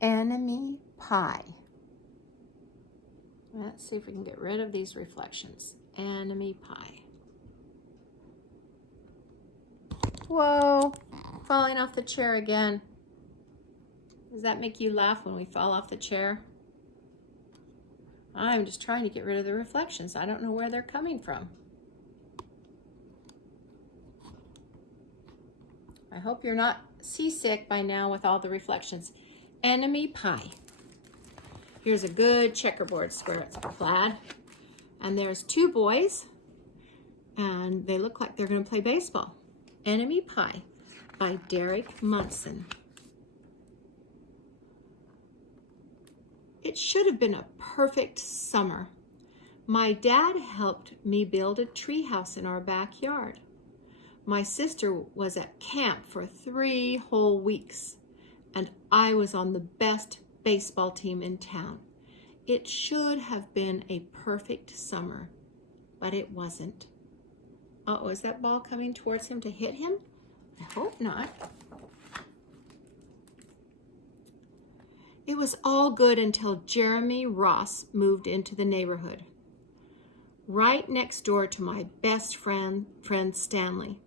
enemy pie. Let's see if we can get rid of these reflections. Enemy pie. Whoa, falling off the chair again. Does that make you laugh when we fall off the chair? I'm just trying to get rid of the reflections. I don't know where they're coming from. I hope you're not seasick by now with all the reflections. Enemy pie. Here's a good checkerboard square. It's plaid. And there's two boys. And they look like they're going to play baseball. Enemy Pie by Derek Munson. It should have been a perfect summer. My dad helped me build a treehouse in our backyard. My sister was at camp for 3 whole weeks, and I was on the best baseball team in town. It should have been a perfect summer, but it wasn't. Uh-oh, is that ball coming towards him to hit him? I hope not. It was all good until Jeremy Ross moved into the neighborhood, right next door to my best friend Stanley.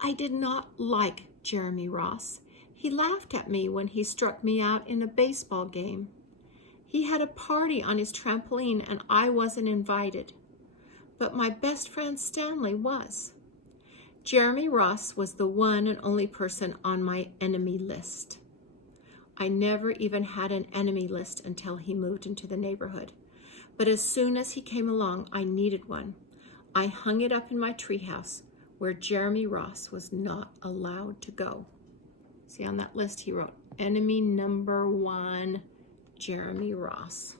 I did not like Jeremy Ross. He laughed at me when he struck me out in a baseball game. He had a party on his trampoline and I wasn't invited. But my best friend Stanley was. Jeremy Ross was the one and only person on my enemy list. I never even had an enemy list until he moved into the neighborhood. But as soon as he came along, I needed one. I hung it up in my treehouse where Jeremy Ross was not allowed to go. See, on that list he wrote, enemy number 1, Jeremy Ross.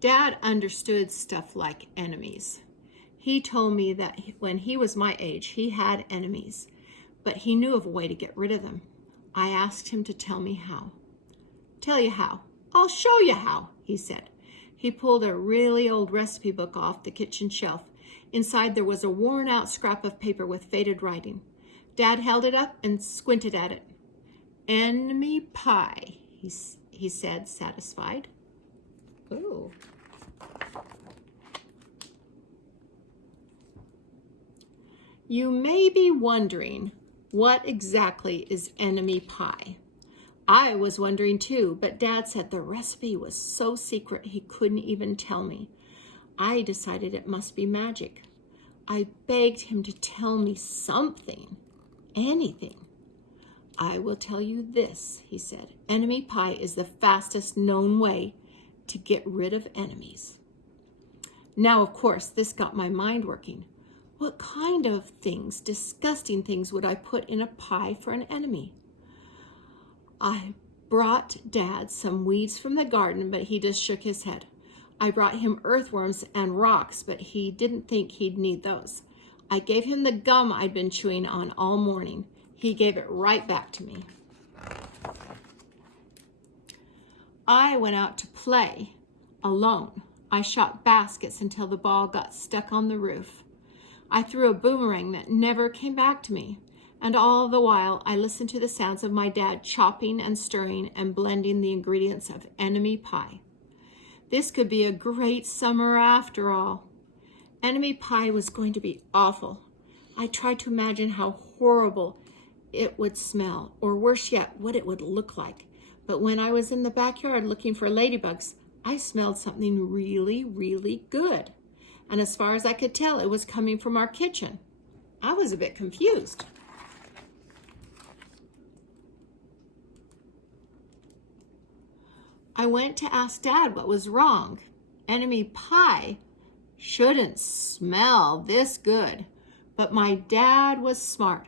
Dad understood stuff like enemies. He told me that when he was my age, he had enemies, but he knew of a way to get rid of them. I asked him to tell me how. Tell you how? I'll show you how, he said. He pulled a really old recipe book off the kitchen shelf. Inside there was a worn-out scrap of paper with faded writing. Dad held it up and squinted at it. Enemy pie, he said, satisfied. Ooh. You may be wondering, what exactly is enemy pie? I was wondering too, but Dad said the recipe was so secret he couldn't even tell me. I decided it must be magic. I begged him to tell me something, anything. I will tell you this, he said. Enemy pie is the fastest known way to get rid of enemies. Now, of course, this got my mind working. What kind of things, disgusting things, would I put in a pie for an enemy? I brought Dad some weeds from the garden, but he just shook his head. I brought him earthworms and rocks, but he didn't think he'd need those. I gave him the gum I'd been chewing on all morning. He gave it right back to me. I went out to play alone. I shot baskets until the ball got stuck on the roof. I threw a boomerang that never came back to me. And all the while, I listened to the sounds of my dad chopping and stirring and blending the ingredients of enemy pie. This could be a great summer after all. Enemy pie was going to be awful. I tried to imagine how horrible it would smell, or worse yet, what it would look like. But when I was in the backyard looking for ladybugs, I smelled something really, really good. And as far as I could tell, it was coming from our kitchen. I was a bit confused. I went to ask Dad what was wrong. Enemy pie shouldn't smell this good. But my dad was smart.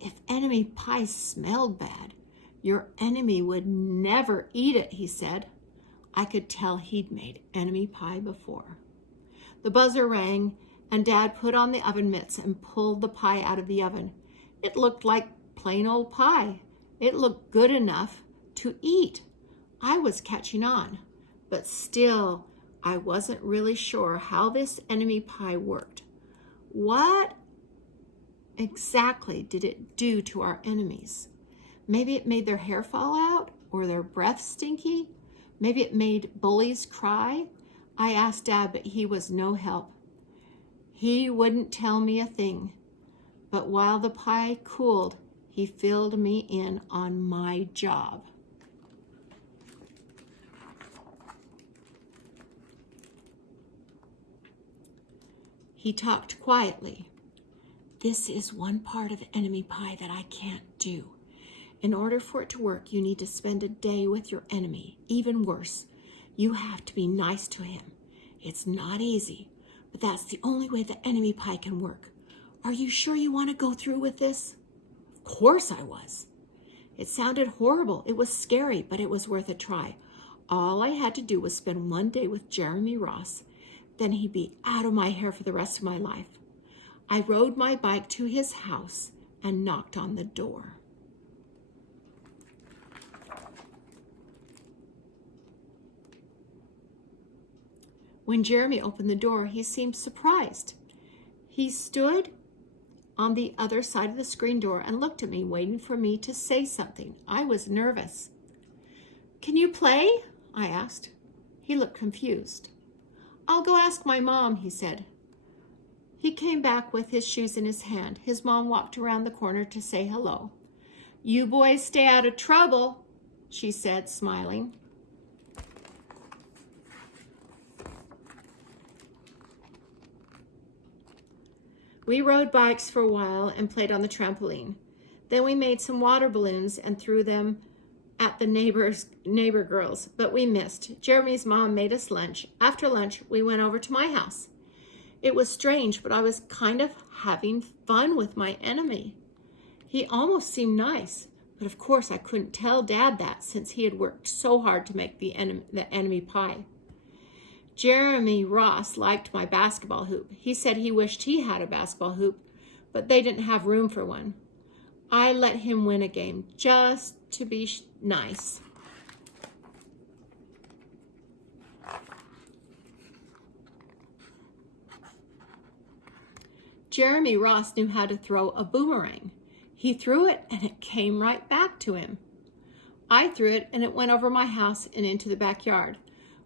If enemy pie smelled bad, your enemy would never eat it, he said. I could tell he'd made enemy pie before. The buzzer rang, and Dad put on the oven mitts and pulled the pie out of the oven. It looked like plain old pie. It looked good enough to eat. I was catching on, but still, I wasn't really sure how this enemy pie worked. What exactly did it do to our enemies? Maybe it made their hair fall out or their breath stinky. Maybe it made bullies cry. I asked Dad, but he was no help. He wouldn't tell me a thing. But while the pie cooled, he filled me in on my job. He talked quietly. This is one part of enemy pie that I can't do. In order for it to work, you need to spend a day with your enemy. Even worse, you have to be nice to him. It's not easy, but that's the only way the enemy pie can work. Are you sure you want to go through with this? Of course I was. It sounded horrible. It was scary, but it was worth a try. All I had to do was spend one day with Jeremy Ross. Then he'd be out of my hair for the rest of my life. I rode my bike to his house and knocked on the door. When Jeremy opened the door, he seemed surprised. He stood on the other side of the screen door and looked at me, waiting for me to say something. I was nervous. "Can you play?" I asked. He looked confused. "I'll go ask my mom," he said. He came back with his shoes in his hand. His mom walked around the corner to say hello. "You boys stay out of trouble," she said, smiling. We rode bikes for a while and played on the trampoline. Then we made some water balloons and threw them at the neighbor girls, but we missed. Jeremy's mom made us lunch. After lunch, we went over to my house. It was strange, but I was kind of having fun with my enemy. He almost seemed nice, but of course I couldn't tell Dad that since he had worked so hard to make the enemy pie. Jeremy Ross liked my basketball hoop. He said he wished he had a basketball hoop, but they didn't have room for one. I let him win a game just to be nice. Jeremy Ross knew how to throw a boomerang. He threw it and it came right back to him. I threw it and it went over my house and into the backyard.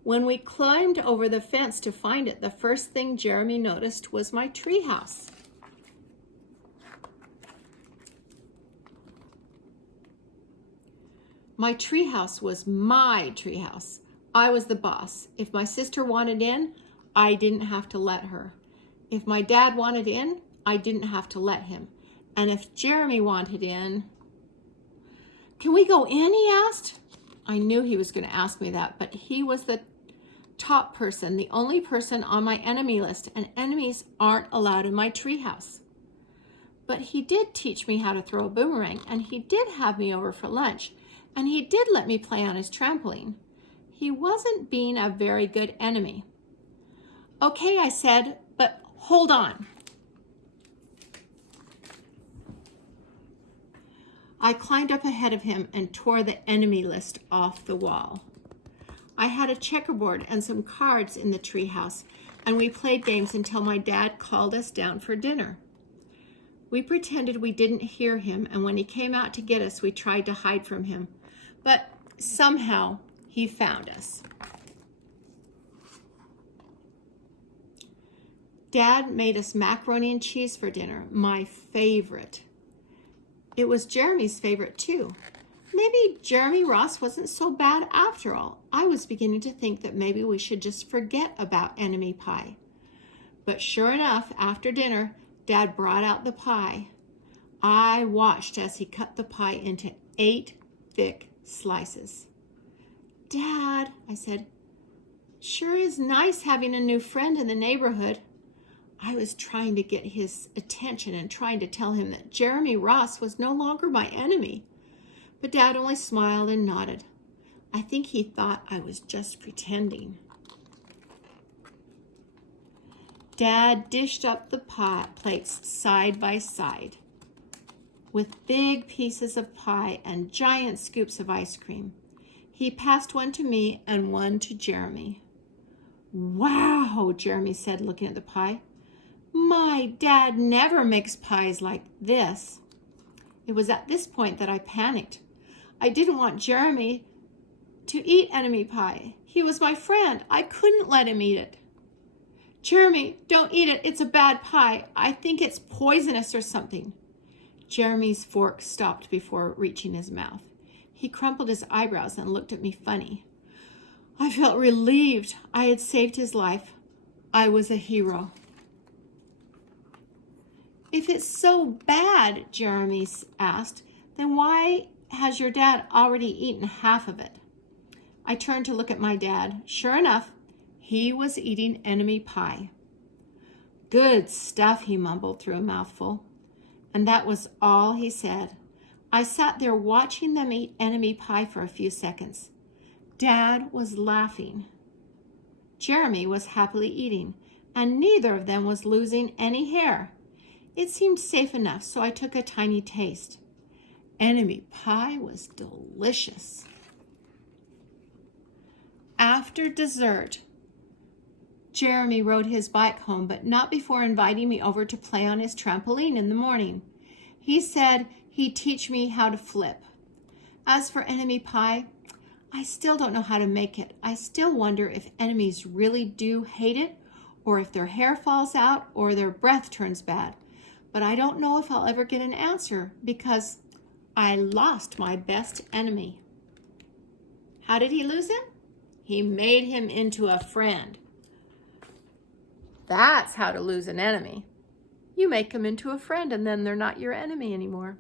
When we climbed over the fence to find it, the first thing Jeremy noticed was my treehouse. My treehouse was my treehouse. I was the boss. If my sister wanted in, I didn't have to let her. If my dad wanted in, I didn't have to let him. And if Jeremy wanted in... "Can we go in?" he asked. I knew he was going to ask me that, but he was the top person, the only person on my enemy list, and enemies aren't allowed in my treehouse. But he did teach me how to throw a boomerang, and he did have me over for lunch, and he did let me play on his trampoline. He wasn't being a very good enemy. "Okay," I said, "but hold on." I climbed up ahead of him and tore the enemy list off the wall. I had a checkerboard and some cards in the treehouse, and we played games until my dad called us down for dinner. We pretended we didn't hear him, and when he came out to get us, we tried to hide from him. But somehow he found us. Dad made us macaroni and cheese for dinner, my favorite. It was Jeremy's favorite too. Maybe Jeremy Ross wasn't so bad after all. I was beginning to think that maybe we should just forget about enemy pie. But sure enough, after dinner, Dad brought out the pie. I watched as he cut the pie into 8 thick slices. "Dad," I said, "sure is nice having a new friend in the neighborhood." I was trying to get his attention and trying to tell him that Jeremy Ross was no longer my enemy. But Dad only smiled and nodded. I think he thought I was just pretending. Dad dished up the pie plates side by side with big pieces of pie and giant scoops of ice cream. He passed one to me and one to Jeremy. "Wow," Jeremy said, looking at the pie. My dad never makes pies like this. It was at this point that I panicked. I didn't want Jeremy to eat enemy pie. He was my friend. I couldn't let him eat it. Jeremy, don't eat it. It's a bad pie. I think it's poisonous or something. Jeremy's fork stopped before reaching his mouth. He crumpled his eyebrows and looked at me funny. I felt relieved. I had saved his life. I was a hero. If it's so bad, Jeremy asked, then why has your dad already eaten half of it? I turned to look at my dad. Sure enough, he was eating enemy pie. Good stuff, he mumbled through a mouthful. And that was all he said. I sat there watching them eat enemy pie for a few seconds. Dad was laughing. Jeremy was happily eating, and neither of them was losing any hair. It seemed safe enough, so I took a tiny taste. Enemy pie was delicious. After dessert, Jeremy rode his bike home, but not before inviting me over to play on his trampoline in the morning. He said he'd teach me how to flip. As for enemy pie, I still don't know how to make it. I still wonder if enemies really do hate it, or if their hair falls out, or their breath turns bad. But I don't know if I'll ever get an answer because I lost my best enemy. How did he lose him? He made him into a friend. That's how to lose an enemy. You make them into a friend and then they're not your enemy anymore.